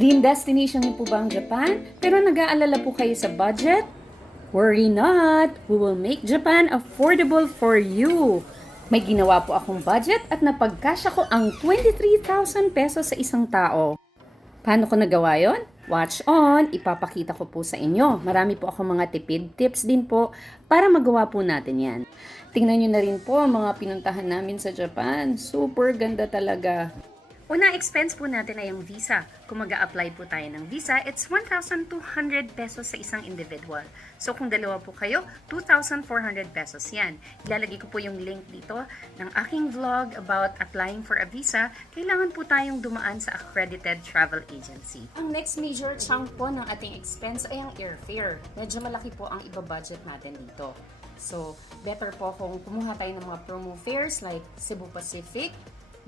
Dream destination niyo po ba ang Japan? Pero nag-aalala po kayo sa budget? Worry not! We will make Japan affordable for you! May ginawa po akong budget at napagkasya ko ang 23,000 pesos sa isang tao. Paano ko nagawa yon? Watch on! Ipapakita ko po sa inyo. Marami po akong mga tipid tips din po para magawa po natin yan. Tingnan nyo na rin po ang mga pinuntahan namin sa Japan. Super ganda talaga. Una expense po natin ay ang visa. Kung mag-a-apply po tayo ng visa, it's 1,200 pesos sa isang individual. So kung dalawa po kayo, 2,400 pesos yan. Ilalagay ko po yung link dito ng aking vlog about applying for a visa. Kailangan po tayong dumaan sa accredited travel agency. Ang next major chunk po ng ating expense ay ang airfare. Medyo malaki po ang iba-budget natin dito. So better po kung kumuha tayo ng mga promo fares like Cebu Pacific.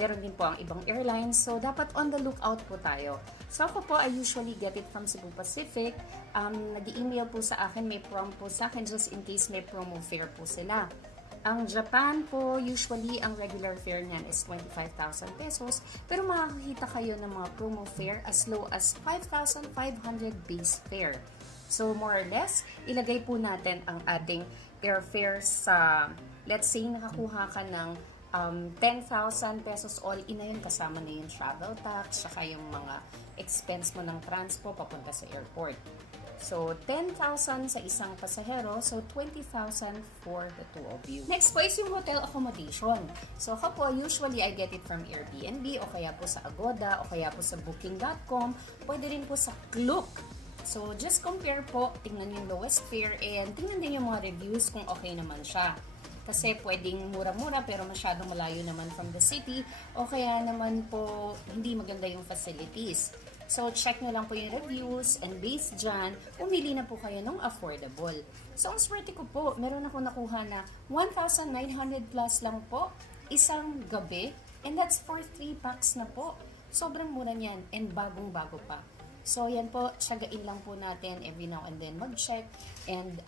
Meron din po ang ibang airlines, so dapat on the lookout po tayo. So ako po, I usually get it from Cebu Pacific. Nag-email po sa akin, may promo po sa akin just in case may promo fare po sila. Ang Japan po, usually ang regular fare niyan is 25,000 pesos, pero makakakita kayo ng mga promo fare as low as 5,500 base fare. So more or less, ilagay po natin ang ating airfare sa, let's say nakakuha ka ng 10,000 pesos all in na yun, kasama na yung travel tax, saka yung mga expense mo ng transpo papunta sa airport. So, 10,000 sa isang pasahero, so 20,000 for the two of you. Next po is yung hotel accommodation. So, ako po, usually I get it from Airbnb, o kaya po sa Agoda, o kaya po sa booking.com, pwede rin po sa Klook. So, just compare po, tingnan yung lowest fare, and tingnan din yung mga reviews kung okay naman siya. Kasi pwedeng mura-mura pero masyadong malayo naman from the city o kaya naman po hindi maganda yung facilities. So check nyo lang po yung reviews and based dyan, pumili na po kayo ng affordable. So ang swerte ko po, meron ako nakuha na 1,900 plus lang po isang gabi and that's for 3 packs na po. Sobrang mura niyan and bagong-bago pa. So, yan po, tsagain lang po natin every now and then mag-check. And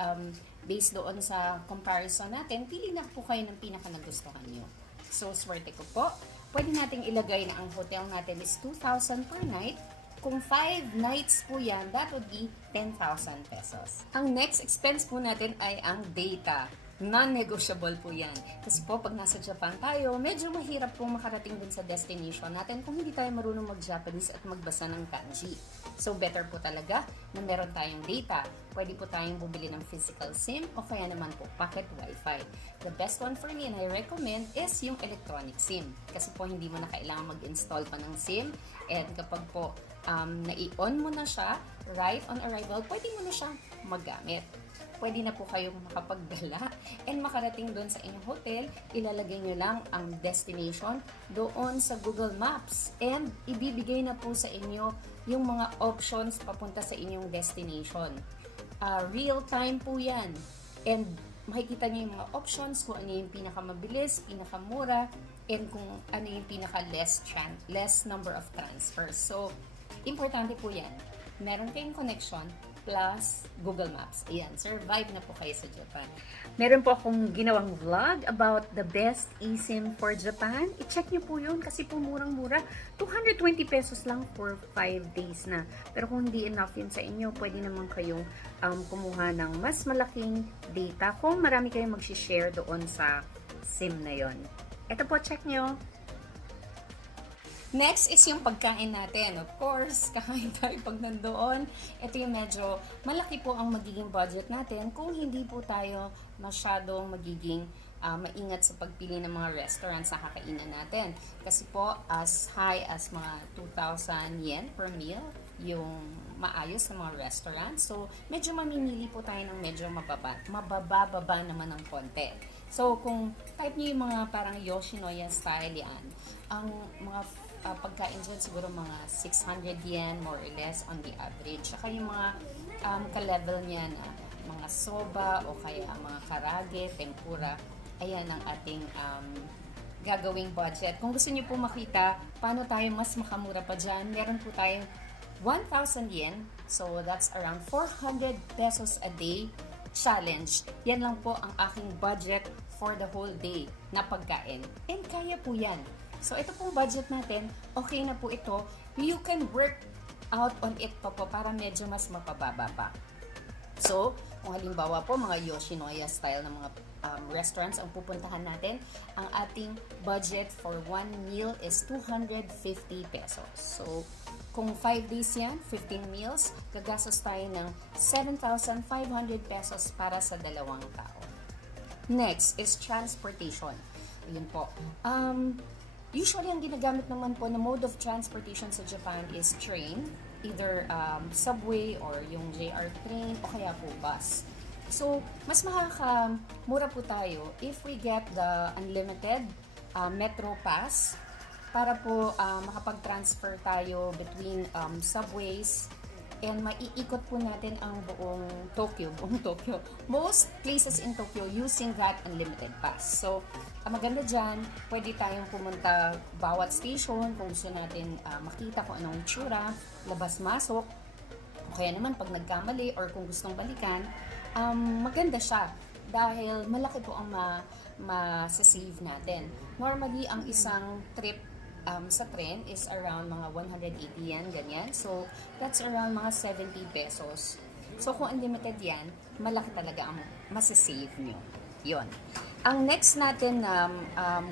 based doon sa comparison natin, pili na po kayo ng pinaka-nagustuhan nyo. So, swerte ko po. Pwede nating ilagay na ang hotel natin is 2,000 per night. Kung 5 nights po yan, that would be 10,000 pesos. Ang next expense po natin ay ang data. Non-negotiable po yan. Kasi po, pag nasa Japan tayo, medyo mahirap pong makarating dun sa destination natin kung hindi tayo marunong mag-Japanese at magbasa ng kanji. So, better po talaga na meron tayong data. Pwede po tayong bumili ng physical SIM o kaya naman po pocket wifi. The best one for me and I recommend is yung electronic SIM. Kasi po, hindi mo na kailangan mag-install pa ng SIM. And kapag po nai-on mo na siya, right on arrival, pwede mo na siyang magamit. Pwede na po kayong makapagdala and makarating doon sa inyong hotel. Ilalagay nyo lang ang destination doon sa Google Maps and ibibigay na po sa inyo yung mga options papunta sa inyong destination. Real time po yan and makikita nyo yung mga options kung ano yung pinakamabilis, pinakamura, and kung ano yung less number of transfers. So, importante po yan. Meron kayong connection plus Google Maps. Ayan, survive na po kayo sa Japan. Meron po akong ginawang vlog about the best eSIM for Japan. I-check nyo po yun kasi po murang-mura. 220 pesos lang for 5 days na. Pero kung hindi enough yun sa inyo, pwede naman kayong kumuha ng mas malaking data kung marami kayong mag-share doon sa SIM na yon. Ito po, check nyo. Next is yung pagkain natin. Of course, kakain tayo pag nandoon. Ito yung medyo malaki po ang magiging budget natin kung hindi po tayo masyadong magiging maingat sa pagpili ng mga restaurants sa kakainan natin. Kasi po, as high as mga 2,000 yen per meal yung maayos na mga restaurants. So, medyo mamimili po tayo ng medyo mababa naman ng konti. So, kung type nyo yung mga parang Yoshinoya style yan, ang mga pagkain dyan siguro mga 600 yen more or less on the average. Saka yung mga ka-level niya na mga soba o kaya mga karage, tempura, ayan ang ating gagawing budget. Kung gusto niyo po makita paano tayo mas makamura pa dyan, meron po tayong 1,000 yen. So that's around 400 pesos a day challenge. Yan lang po ang aking budget for the whole day na pagkain. And kaya po yan. So, ito pong budget natin, okay na po ito. You can work out on it pa po para medyo mas mapababa pa. So, kung halimbawa po mga Yoshinoya style ng mga restaurants ang pupuntahan natin, ang ating budget for one meal is 250 pesos. So, kung 5 days yan, 15 meals, gagastos tayo ng 7,500 pesos para sa dalawang tao. Next is transportation. Ayun po. Usually, ang ginagamit naman po na mode of transportation sa Japan is train, either subway or yung JR train o kaya po bus. So, mas makakamura po tayo if we get the unlimited metro pass para po makapag-transfer tayo between subways and maiikot po natin ang buong Tokyo. Most places in Tokyo using that unlimited pass. So, ang maganda dyan, pwede tayong pumunta bawat station kung gusto natin makita kung anong itsura, labas-masok. O kaya naman pag nagkamali or kung gustong balikan, maganda siya dahil malaki po ang masasave natin. Normally, ang isang trip sa tren is around mga 180 yen, ganyan. So, that's around mga 70 pesos. So, kung unlimited yan, malaki talaga ang masasave nyo. Yun. Ang next natin na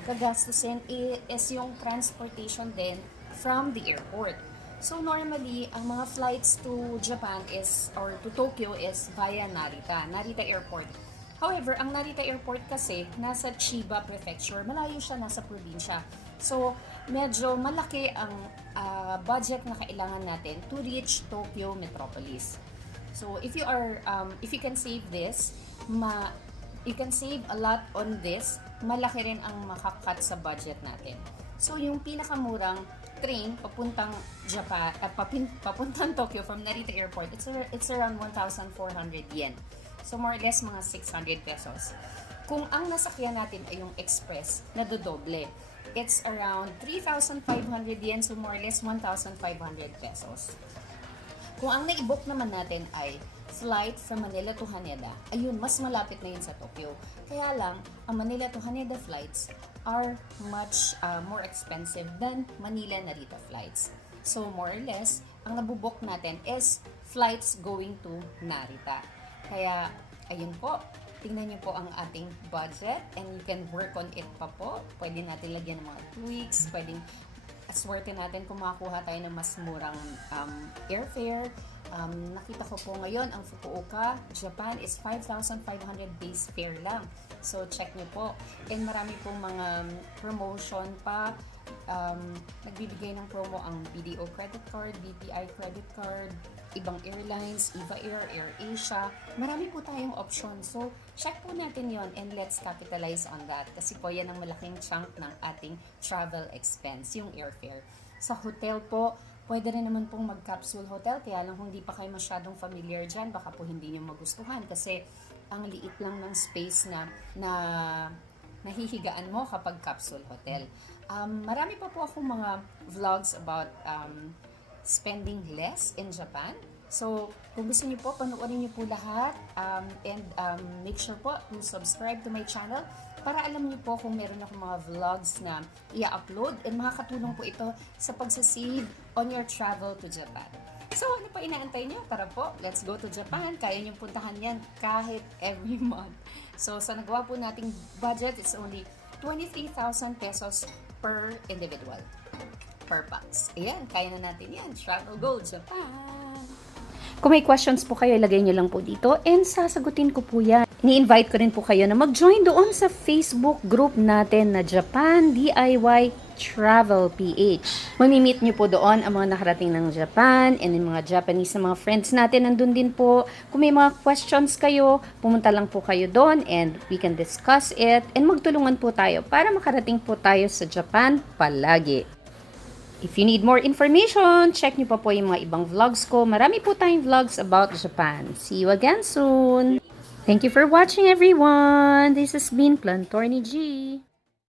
gagastusin is yung transportation din from the airport. So, normally, ang mga flights to Japan or to Tokyo is via Narita Airport. However, ang Narita Airport kasi nasa Chiba Prefecture, malayo siya, nasa probinsya. So, medyo malaki ang budget na kailangan natin to reach Tokyo Metropolis. So, if you can save this, you can save a lot on this, malaki rin ang makakat sa budget natin. So, yung pinakamurang train papuntang Japan, papuntang Tokyo from Narita Airport, it's around 1,400 yen. So, more or less mga 600 pesos. Kung ang nasakyan natin ay yung express, na dodoble, it's around 3,500 yen, so more or less 1,500 pesos. Kung ang naibook naman natin ay flight from Manila to Haneda, ayun, mas malapit na yun sa Tokyo. Kaya lang, ang Manila to Haneda flights are much more expensive than Manila-Narita flights. So, more or less, ang nabubok natin is flights going to Narita. Kaya, ayun po, tingnan niyo po ang ating budget and you can work on it pa po. Pwede natin lagyan ng mga tweaks, pwedeng swerte natin kung makakuha tayo ng mas murang airfare. Nakita ko po ngayon, ang Fukuoka, Japan is 5,500 base fare lang. So, check nyo po. And marami pong mga promotion pa. Nagbibigay ng promo ang BDO credit card, BPI credit card, ibang airlines, Eva Air, AirAsia. Marami po tayong option. So, check po natin yon and let's capitalize on that. Kasi po yan ang malaking chunk ng ating travel expense, yung airfare. Sa hotel po, pwede rin naman pong mag-capsule hotel. Kaya lang kung hindi pa kayo masyadong familiar dyan, baka po hindi nyo magustuhan. Kasi ang liit lang ng space na nahihigaan mo kapag capsule hotel. Marami pa po akong mga vlogs about spending less in Japan. So, kung gusto niyo po, panoorin niyo po lahat and make sure po to subscribe to my channel para alam niyo po kung meron akong mga vlogs na i-upload and makakatulong po ito sa pagsasave on your travel to Japan. So, ano pa inaantay niyo? Tara po, let's go to Japan. Kaya niyong puntahan yan kahit every month. So, sa nagawa po nating budget, it's only 23,000 pesos per individual. Per pax. Ayan, kaya na natin yan. Travel Go Japan! Kung may questions po kayo, ilagay nyo lang po dito and sasagutin ko po yan. Ni-invite ko rin po kayo na mag-join doon sa Facebook group natin na Japan DIY Travel PH. Mamimit nyo po doon ang mga nakarating ng Japan and yung mga Japanese na mga friends natin nandun din po. Kung may mga questions kayo, pumunta lang po kayo doon and we can discuss it and magtulungan po tayo para makarating po tayo sa Japan palagi. If you need more information, check nyo pa po yung mga ibang vlogs ko. Marami po tayong vlogs about Japan. See you again soon! Thank you for watching everyone! This has been Plantorni G.